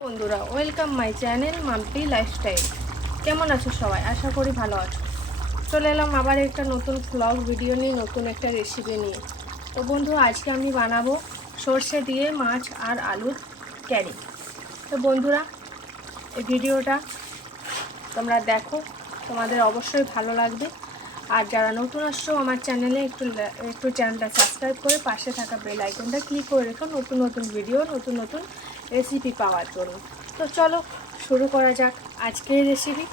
বন্ধুরা welcome my channel Mampi lifestyle. কেমন আছো সবাই? আশা করি ভালো আছো। চলে এলাম আবার একটা নতুন ব্লগ ভিডিও নিয়ে, নতুন একটা রেসিপি নিয়ে। তো বন্ধু, আজকে আমি বানাবো সর্ষে দিয়ে মাছ আর আলুর ক্যারি। তো বন্ধুরা, এই ভিডিওটা তোমরা দেখো, তোমাদের অবশ্যই ভালো লাগবে। আর যারা নতুন আসছো আমার চ্যানেলে, একটু চ্যানেলটা সাবস্ক্রাইব করে পাশে থাকা বেল আইকনটা ক্লিক করে রেখো নতুন নতুন ভিডিও, নতুন নতুন রেসিপি পাওয়ার জন্য। তো চলো শুরু করা যাক আজকের রেসিপি।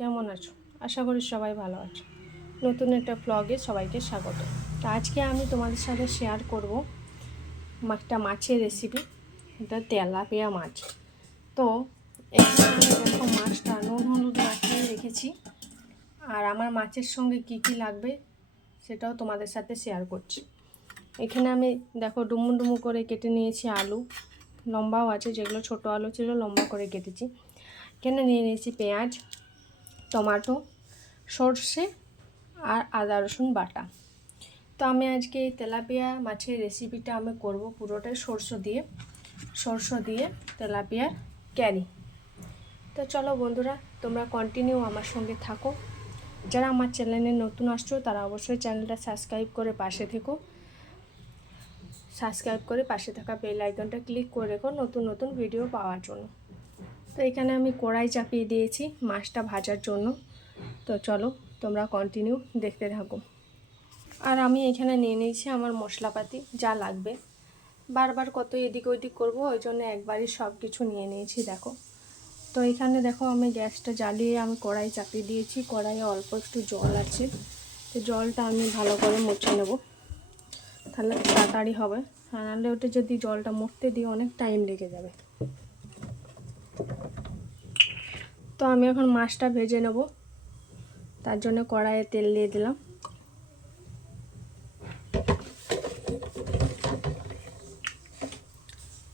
কেমন আছো? আশা করি সবাই ভালো আছো। নতুন একটা ব্লগে সবাইকে স্বাগত। তো আজকে আমি তোমাদের সাথে শেয়ার করব একটা মাছের রেসিপি। এটা তেলাপিয়া মাছ। তো এখানে আমি দেখো মাছটা নুন হলুদ মাখিয়ে রেখেছি। আর আমার মাছের সঙ্গে কি কি লাগবে সেটাও তোমাদের সাথে শেয়ার করছি। এখানে আমি দেখো ডুমু ডুমু করে কেটে নিয়েছি আলু, লম্বাও আছে, যেগুলো ছোট আলু ছিল লম্বা করে কেটেছি। এখানে নিয়ে নিয়েছি পেঁয়াজ, টমেটো, সর্ষে আর আদা রসুন বাটা। তো আমি আজকে এই তেলাপিয়া মাছের রেসিপিটা আমি করব পুরোটাই সরষে দিয়ে তেলাপিয়ার ক্যারি। তো চলো বন্ধুরা, তোমরা কন্টিনিউ আমার সঙ্গে থাকো। যারা আমার চ্যানেলে নতুন আসছো তারা অবশ্যই চ্যানেলটা সাবস্ক্রাইব করে পাশে থেকো। সাবস্ক্রাইব করে পাশে থাকা বেল আইকনটা ক্লিক করে রেখো নতুন নতুন ভিডিও পাওয়ার জন্য। তো এখানে আমি কড়াই চাপিয়ে দিয়েছি মাছটা ভাজার জন্য। তো চলো তোমরা কন্টিনিউ দেখতে থাকো। আর আমি এখানে নিয়ে নিয়েছি আমার মশলাপাতি যা লাগবে। বারবার কত এদিক ওইদিক করবো, ওই জন্য একবারই সব কিছু নিয়ে নিয়েছি। দেখো, তো এখানে দেখো আমি গ্যাসটা জ্বালিয়ে আমি কড়াই চাপিয়ে দিয়েছি। কড়াইয়ে অল্প একটু জল আছে, তো জলটা আমি ভালো করে মুছে নেব, তাহলে তাড়াতাড়ি হবে। নাহলে ওটা যদি জলটা মরতে দিই অনেক টাইম লেগে যাবে। তো আমি এখন মাছটা ভেজে নেব, তার জন্য কড়াইয়ে তেল দিয়ে দিলাম।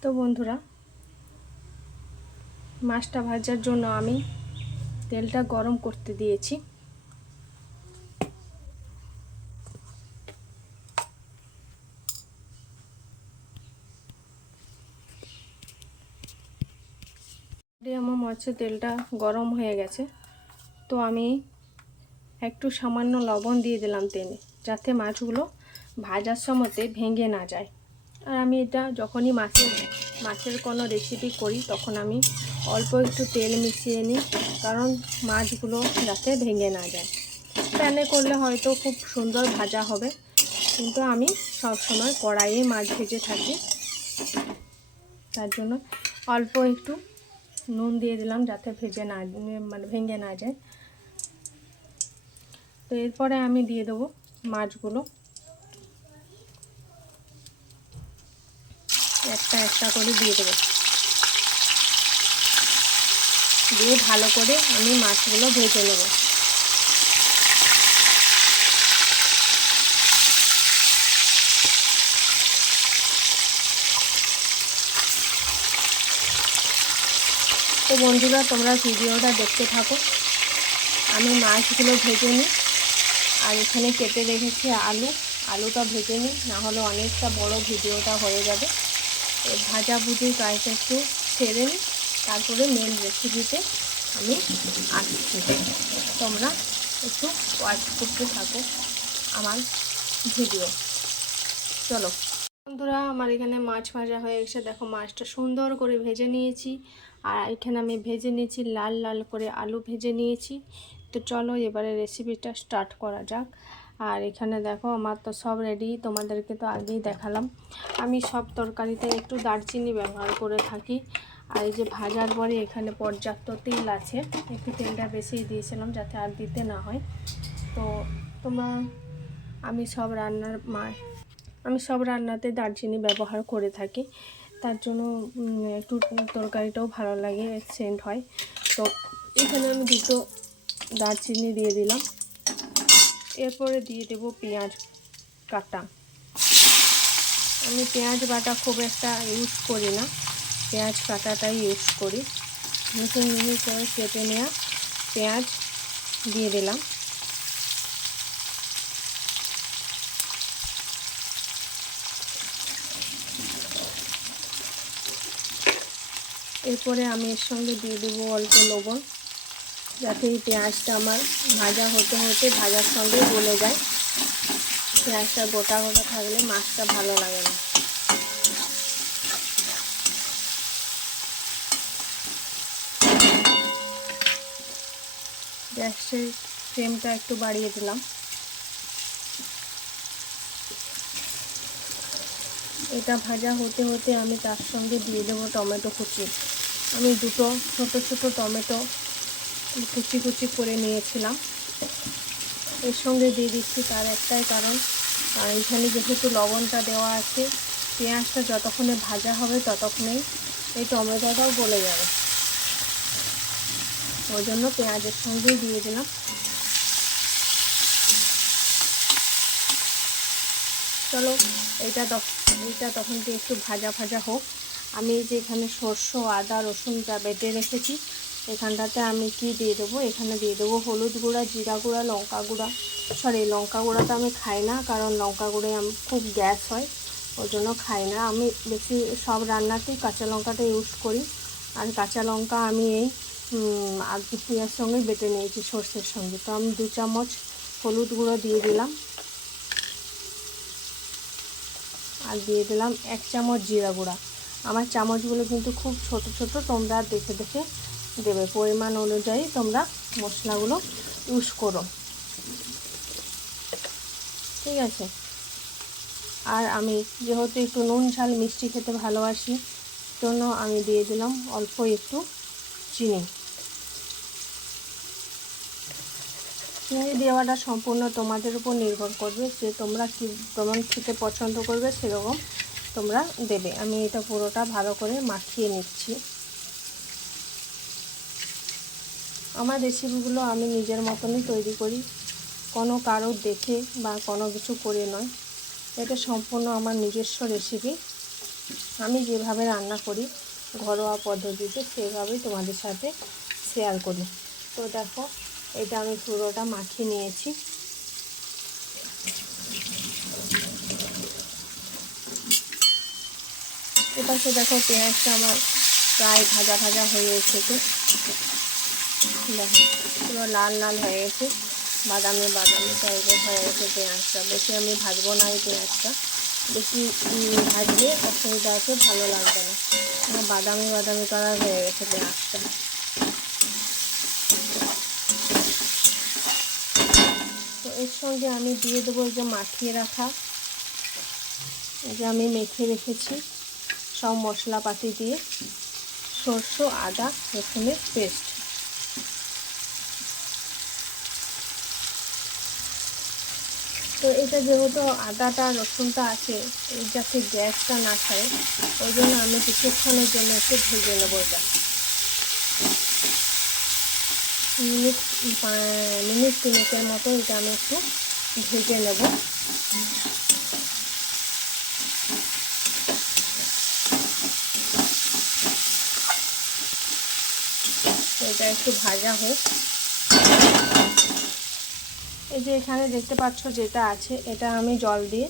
তো বন্ধুরা, মাছটা ভাজার জন্য আমি তেলটা গরম করতে দিয়েছি। আমার মাছের তেলটা গরম হয়ে গেছে। তো আমি একটু সামান্য লবণ দিয়ে দিলাম তেলে, যাতে মাছগুলো ভাজার সময়তে ভেঙে না যায়। আর আমি এটা যখনই মাছের কোনো রেসিপি করি তখন আমি অল্প একটু তেল মিশিয়ে নিই, কারণ মাছগুলো যাতে ভেঙে না যায়। প্যানে করলে হয়তো খুব সুন্দর ভাজা হবে, কিন্তু আমি সব সময় কড়াইয়ে মাছ ভেজে থাকি, তার জন্য অল্প একটু নুন দিয়ে দিলাম যাতে ভেঙে না যায়। তো এরপরে আমি দিয়ে দেবো মাছগুলো, একটা একটা করে দিয়ে দেবো। দিয়ে ভালো করে আমি মাছগুলো ভেজে নেব। তো বন্ধুরা, তোমরা ভিডিওটা দেখতে থাকো, আমি মাছগুলো ভেজে নিই। আর এখানে কেটে রেখেছি আলুটা ভেজে নিই, নাহলে অনেকটা বড় ভিডিওটা হয়ে যাবে। ভাজাভুজির কাজটা একটু সেরে নিই, তারপরে মেন রেসিপিতে আমি আসছি। তোমরা একটু ওয়াচ করতে থাকো আমার ভিডিও। চলো বন্ধুরা, আমার এখানে মাছ ভাজা হয়ে গেছে। দেখো মাছটা সুন্দর করে ভেজে নিয়েছি। আর এখানে আমি ভেজে নিয়েছি লাল লাল করে আলু ভেজে নিয়েছি। তো চলো এবারে রেসিপিটা স্টার্ট করা যাক। আর এখানে দেখো আমার তো সব রেডি, তোমাদেরকে তো আগেই দেখালাম। আমি সব তরকারিতে একটু দারচিনি ব্যবহার করে থাকি। আর এই যে ভাজার পরে এখানে পর্যাপ্ত তেল আছে, একটু তেলটা বেশি দিয়েছিলাম যাতে আর দিতে না হয়। তো তোমরা আমি সব রান্নাতে দারচিনি ব্যবহার করে থাকি, তার জন্য একটু তরকারিটাও ভালো লাগে, সেন্ট হয়। তো এখানে আমি দুটো দারচিনি দিয়ে দিলাম। এরপরে দিয়ে দেব পেঁয়াজ কাটা। আমি পেঁয়াজ বাটা খুব একটা ইউজ করি না, পেঁয়াজ কাটাটাই ইউজ করি। মিহি মিহি করে কেটে নেওয়া পেঁয়াজ দিয়ে দিলাম। এরপরে আমি এর সঙ্গে দিয়ে দেবো অল্প লবণ, যাতে এই পেঁয়াজটা আমার ভাজা হতে হতে ভাজার সঙ্গে গলে যায়। পেঁয়াজটা গোটা গোটা থাকলে মাছটা ভালো লাগে না। গ্যাসের ফ্লেমটা একটু বাড়িয়ে দিলাম। এটা ভাজা হতে হতে আমি তার সঙ্গে দিয়ে দেবো টমেটো কুচি। আমি দুটো ছোট ছোট টমেটো কুচি কুচি করে নিয়েছিলাম। এর সঙ্গে দিয়ে দিচ্ছি তার একটাই কারণ, এখানে যেহেতু লবণটা দেওয়া আছে, পেঁয়াজটা যতক্ষণে ভাজা হবে ততক্ষণেই এই টমেটোটাও গলে যাবে। ওই জন্য পেঁয়াজের সঙ্গেই দিয়ে দিলাম। চলো এইটা তখন দিয়ে একটু ভাজা ভাজা হোক। আমি যে এখানে সরষে আদা রসুনটা বেটে রেখেছি, এখানটাতে আমি কি দিয়ে দেবো, এখানে দিয়ে দেবো হলুদ গুঁড়া, জিরা গুঁড়া, লঙ্কা গুঁড়া। লঙ্কা গুঁড়াটা আমি খাই না, কারণ লঙ্কা গুঁড়োয় আমি খুব গ্যাস হয়, ওই জন্য খাই না। আমি বেশি সব রান্নাতেই কাঁচা লঙ্কাটা ইউজ করি। আর কাঁচা লঙ্কা আমি এই পেঁয়াজের সঙ্গে বেটে নিয়েছি সর্ষের সঙ্গে। তো আমি 2 চামচ হলুদ গুঁড়ো দিয়ে দিলাম, আর দিয়ে দিলাম 1 চামচ জিরা গুঁড়া। আমার চামচগুলো কিন্তু খুব ছোট ছোট, তোমরা দেখে দেখে দেবে, পরিমাণ অনুযায়ী তোমরা মশলাগুলো ইউজ করো, ঠিক আছে। আর আমি যেহেতু একটু নুন ঝাল মিষ্টি খেতে ভালোবাসি, জন্য আমি দিয়ে দিলাম অল্প একটু চিনি। চিনি দেওয়াটা সম্পূর্ণ তোমাদের উপর নির্ভর করবে, যে তোমরা কেমন খেতে পছন্দ করবে সেরকম তোমরা দেবে। আমি এটা পুরোটা ভালো করে মাখিয়ে নিচ্ছি। আমার রেসিপিগুলো আমি নিজের মতনই তৈরি করি, কোনো কারোর দেখে বা কোনো কিছু করে নয়। এটা সম্পূর্ণ আমার নিজস্ব রেসিপি। আমি যেভাবে রান্না করি ঘরোয়া পদ্ধতিতে, সেভাবেই তোমাদের সাথে শেয়ার করি। তো দেখো, এটা আমি পুরোটা মাখিয়ে নিয়েছি। এপাশে দেখো পেঁয়াজটা আমার প্রায় ভাজা ভাজা হয়ে এসেছে। দেখো পুরো লাল লাল হয়ে গেছে, বাদামি বাদামি টাইপের হয়ে গেছে পেঁয়াজটা। বেশি আমি ভাজবো না এই পেঁয়াজটা, বেশি ভাজলে অসুবিধা আছে, ভালো লাগবে না। বাদামি বাদামি কালার হয়ে গেছে পেঁয়াজটা। তো এর সঙ্গে আমি দিয়ে দেবো যে মাখিয়ে রাখা, যে আমি মেখে রেখেছি সব মশলাপাতি দিয়ে সরষে আদা রসুনের পেস্ট। তো এটা যেহেতু আদাটা রসুনটা আছে, যাতে গ্যাসটা না খায়, ওই জন্য আমি কিছুক্ষণের জন্য একটু ভেজে নেবো। এটা মিনিট 3 মতো এটা আমি একটু ভেজে নেব। এটা একটু ভাজা হোক। এই যে এখানে দেখতে পাচ্ছ যেটা আছে, এটা আমি জল দিয়ে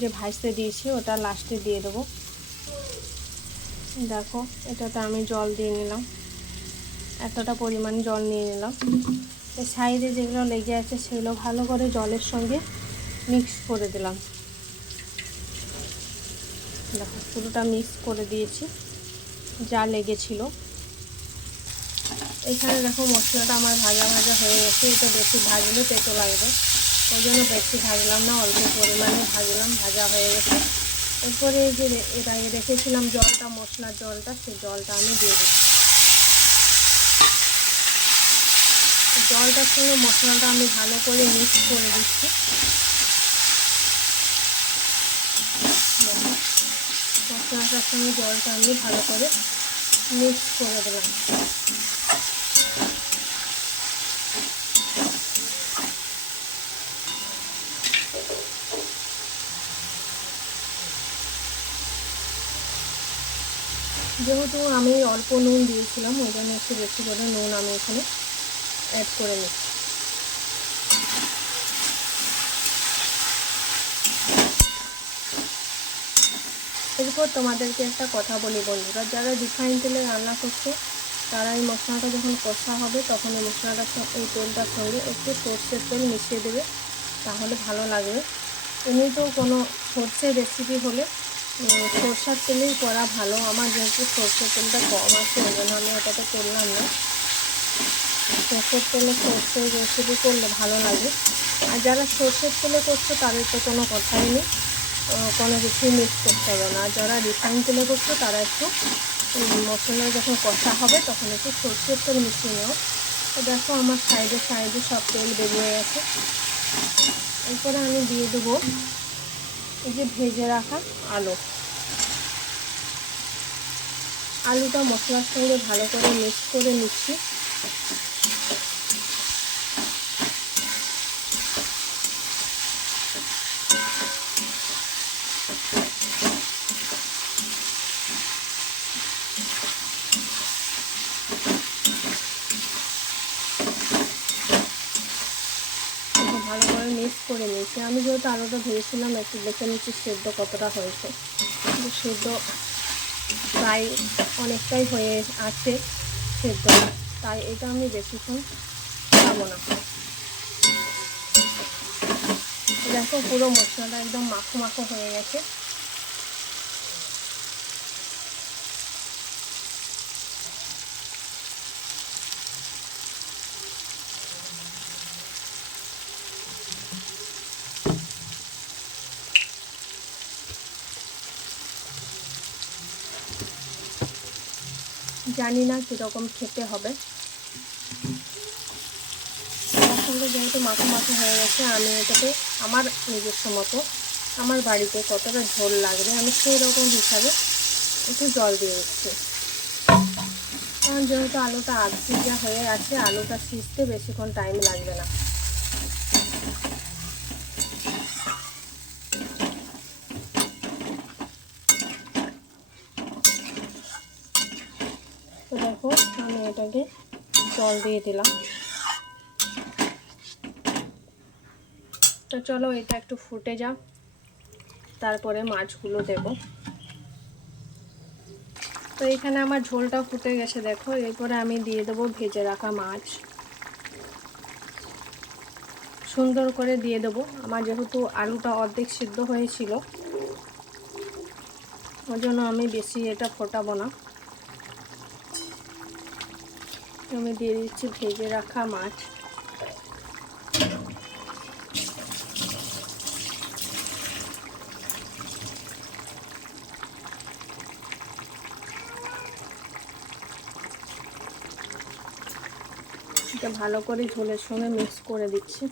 যে ভাজতে দিয়েছি ওটা লাস্টে দিয়ে দেবো। দেখো এটাতে আমি জল দিয়ে নিলাম, এতটা পরিমাণ জল নিয়ে নিলাম। এই সাইডে যেগুলো লেগে আছে সেগুলো ভালো করে জলের সঙ্গে মিক্স করে দিলাম। দেখো পুরোটা মিক্স করে দিয়েছি যা লেগেছিল। এখানে দেখো মশলাটা আমার ভাজা ভাজা হয়ে গেছে। এটা বেশি ভাজলে তেতো লাগবে, ওই জন্য বেশি ভাজলাম না, অল্প পরিমাণে ভাজলাম, ভাজা হয়ে গেছে। এরপরে এই যে এর আগে রেখেছিলাম জলটা, মশলার জলটা, সেই জলটা আমি দিয়ে দিচ্ছি। জলটার সঙ্গে মশলাটা আমি ভালো করে মিক্স করে দিচ্ছি। মশলাটার সঙ্গে জলটা আমি ভালো করে মিক্স করে দিলাম। যেহেতু আমি অল্প নুন দিয়েছিলাম, ওই জন্য একটু বেশি করে নুন আমি এখানে অ্যাড করে নিচ্ছি। এই যে এরপর তোমাদেরকে একটা কথা বলি বন্ধুরা, যারা রিফাইন তেলে রান্না করছে তারা এই মশলাটা যখন কষা হবে তখন এই মশলাটা এই তেলটার সঙ্গে একটু সর্ষের তেল মিশিয়ে দেবে, তাহলে ভালো লাগবে। এমনিতেও কোনো সর্ষের রেসিপি হলে সরষের তেলেই করা ভালো। আমার যেহেতু সর্ষের তেলটা কম আছে ওই জন্য আমি ওটাতে করলাম না। সর্ষের তেলে সর্ষের রেসিপি করলে ভালো লাগে। আর যারা সর্ষের তেলে করছো তাদের তো কোনো কথাই নেই, কোনো কিছুই মিক্স করতে হবে না। যারা রিফাইন তেলে করছো তারা একটু মশলা যখন কষা হবে তখন একটু সর্ষের তেল মিশিয়ে নাও। তো দেখো আমার সাইডে সব তেল বেরিয়ে গেছে। এরপরে আমি দিয়ে দেবো এই যে ভেজে রাখা আলুটা মশলার সঙ্গে ভালো করে মিক্স করে নিচ্ছি। ভালো করে মিক্স করে নিয়েছি। আমি যেহেতু আলুটা ভেজেছিলাম একটু দেখে নিচ্ছি সেদ্ধ কতটা হয়েছে। কিন্তু সেদ্ধ প্রায় অনেকটাই হয়ে আছে সেদ্ধটা, তাই এটা আমি বেশিক্ষণ খাবো না। দেখো পুরো মশলাটা একদম মাখো মাখো হয়ে গেছে। জানি না কীরকম খেতে হবে। আমার সঙ্গে যেহেতু মাখো মাখো হয়ে গেছে, আমি এটাতে আমার নিজস্ব মতো আমার বাড়িতে কতটা ঝোল লাগবে আমি সেই রকম হিসাবে একটু জল দিয়ে দিচ্ছি। কারণ যেহেতু আলুটা আধ সিজা হয়ে আছে, আলুটা সিজতে বেশিক্ষণ টাইম লাগবে না। তো দেখো আমি এটাকে জল দিয়ে দিলাম। তো চলো এটা একটু ফুটে যাক, তারপরে মাছগুলো দেব। তো এখানে আমার ঝোলটা ফুটে গেছে দেখো। এরপরে আমি দিয়ে দেবো ভেজে রাখা মাছ, সুন্দর করে দিয়ে দেবো। আমার যেহেতু আলুটা অর্ধেক সিদ্ধ হয়েছিল ওই জন্য আমি বেশি এটা ফোটাবো না। আমি দিয়ে দিচ্ছি ভেজে রাখা মাছ। এটা ভালো করে ঝোলের সঙ্গে মিক্স করে দিচ্ছি।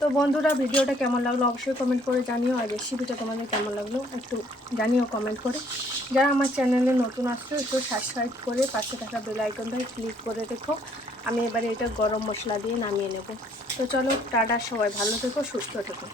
তো বন্ধুরা ভিডিওটা কেমন লাগলো অবশ্যই কমেন্ট করে জানিও, আর রেসিপিটা তোমাদের কেমন লাগলো একটু জানিও কমেন্ট করে। যারা আমার চ্যানেলে নতুন আসছো একটু সাবস্ক্রাইব করে পাশে থাকা বেল আইকনটায় ক্লিক করে রেখো। আমি এবারে এটা গরম মশলা দিয়ে নামিয়ে নেব। তো চলো টাটা, সবাই ভালো থেকো, সুস্থ থেকো।